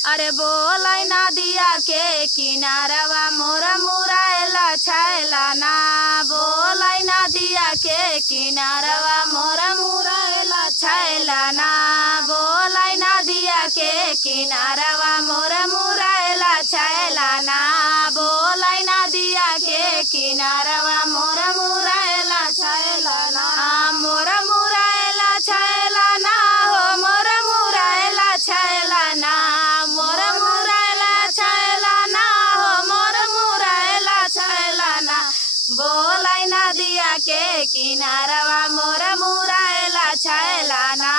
अरे बोलाई नदिया के किनारवा मोरा मुराएला छैला ना। बोलाई नदिया के किनारवा मोरा मुराएला छैला ना। बोलाई नदिया के किनारवा मोरा मुराएला छैला ना। बोलाई नदिया के किनारवा मोरा मुराएला छैला ना। मोरा मुराएला छैला ना हो मोरा मुराएला छैला ना। मोरा मुराएला छैला ना हो मोरा मुराएला छैला ना। बोलाई नदिया के किनारवा मोरा मुराएला छैला ना।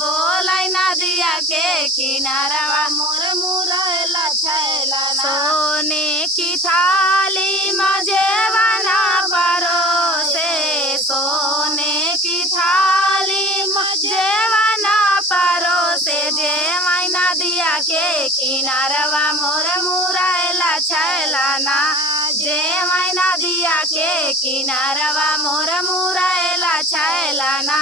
बोलाई नदिया के किनारवा मोरा मुराएला छैला ना। सोने की थाली मजेवाना परोसे। सोने की थाली मजेवाना परोसे। जेवाई नदिया के किनारवा मोरा मुराएला छैला ना। जेवाई नदिया के किनारवा मोरा मुराएला छैला ना।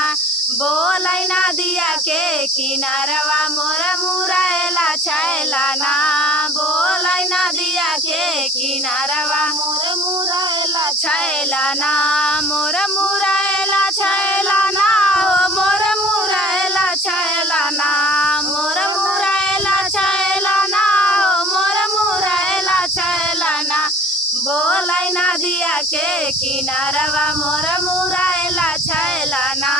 बोलाई नदिया के किनारवा मोरा मुराएला छैला ना। बोलाई नदिया के किनारवा मोरा मुराएला छैला ना। मोरा मुराएला छैला ना हो मोरा मुराएला छैला ना। मोरा मुराएला छैला ना हो मोरा मुराएला छैला ना। बोलाई नदिया के किनारवा मोरा मुराएला छैला ना।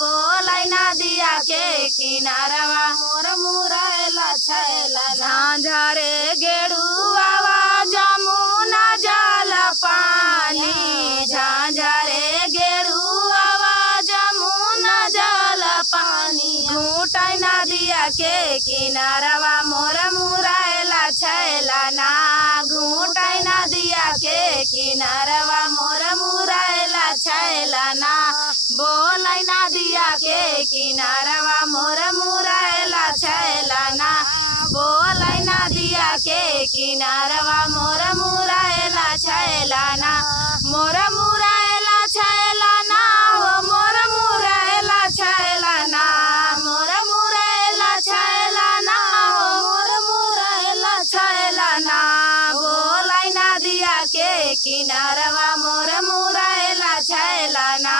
बोलाई नदिया के किनारवा मोरा मुराएला छैला ना। झांझरे गेड़ुआवा जमुना जल पानी। झांझरे गेड़ुआवा जमुना जल पानी। घूटाई नदिया के किनारवा मोरा मुराएला छैला ना। घूटाई नदिया के किनारवा मोरा मुराएला छैला ना। बोलाई नदिया के किनारवा मोरा मुराएला छैला ना। बोलाई नदिया के किनारवा मोरा मुराएला छैला ना। मोरा मुराएला छैला ना हो मोरा मुराएला छैला ना। मोरा मुराएला छैला ना हो मोरा मुराएला छैला ना। बोलाई नदिया के किनारवा मोरा मुराएला छैला ना।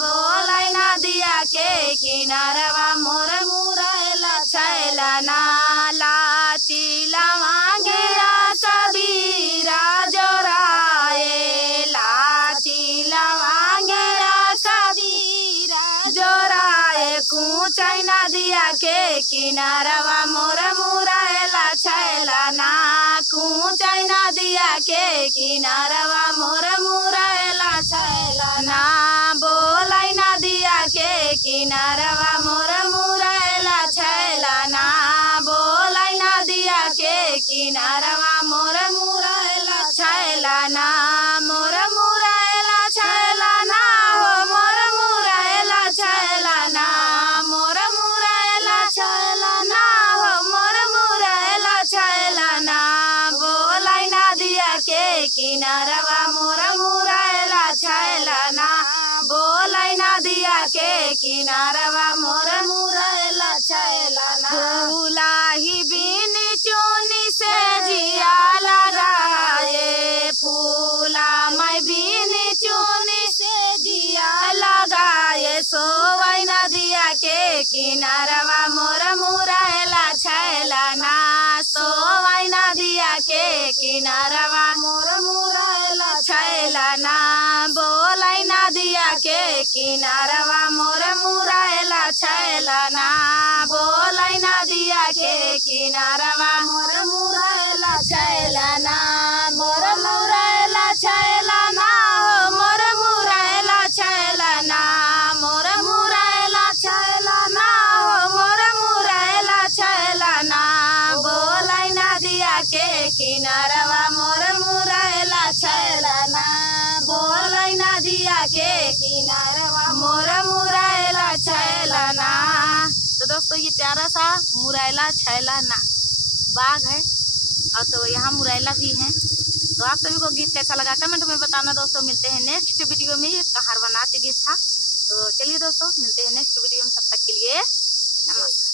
बोलाई नदिया के किनारवा मोरा मुराएला छैला ना। लाची लवांगिया सबीरा जोराए। लाची लवांगिया सबीरा जोराए। कूचाई नदिया के किनारवा मोरा मुराएला छैला ना। कूचाई नदिया के किनारवा मोरा मुराएला छैला ना। बोलाई नदिया के किनारवा मोरा मुराएला छैला ना। बोलाई नदिया के किनारवा मोरा मुराएला छैला ना। मोरा मुराएला छैला ना हो मोरा मुराएला छैला ना। मोरा मुराएला छैला ना हो मोरा मुराएला छैला ना। बोलाई नदिया के किनारवा मोरा मुराएला छैला ना। बोलाई नदिया के किनारवा मोरा मुराएला छैला ना। फूलाही बीनी चुनी से जिया लगाए। फूला मैं बीनी चुनी से जिया लगाए। सोवाई नदिया के किनारवा मोरा मुराएला छैला ना। सोवाई नदिया के किनारवा मोरा मुराएला छैला ना। बोलाई नदिया के किनारवा मोरा मुराएला छैला ना। बोलाई नदिया के किनारवा मोरा मुराएला छैला ना। मोरा मुराएला छैला ना हो मोरा मुराएला छैला ना। मोरा मुराएला छैला ना हो मोरा मुराएला छैला ना। बोलाई नदिया के किनारवा मोरा मुराएला छैला ना। बोलाई नदिया के किनारवा मोरा मुराएला छैला ना। तो दोस्तों ये प्यारा सा मुराएला छैला ना बाग है और तो यहाँ मुराएला भी है। तो आप सभी को गीत कैसा लगा कमेंट में बताना दोस्तों। मिलते हैं नेक्स्ट वीडियो में। कहारवा नाच गीत था। तो चलिए दोस्तों मिलते हैं नेक्स्ट वीडियो में। तब तक के लिए नमस्कार।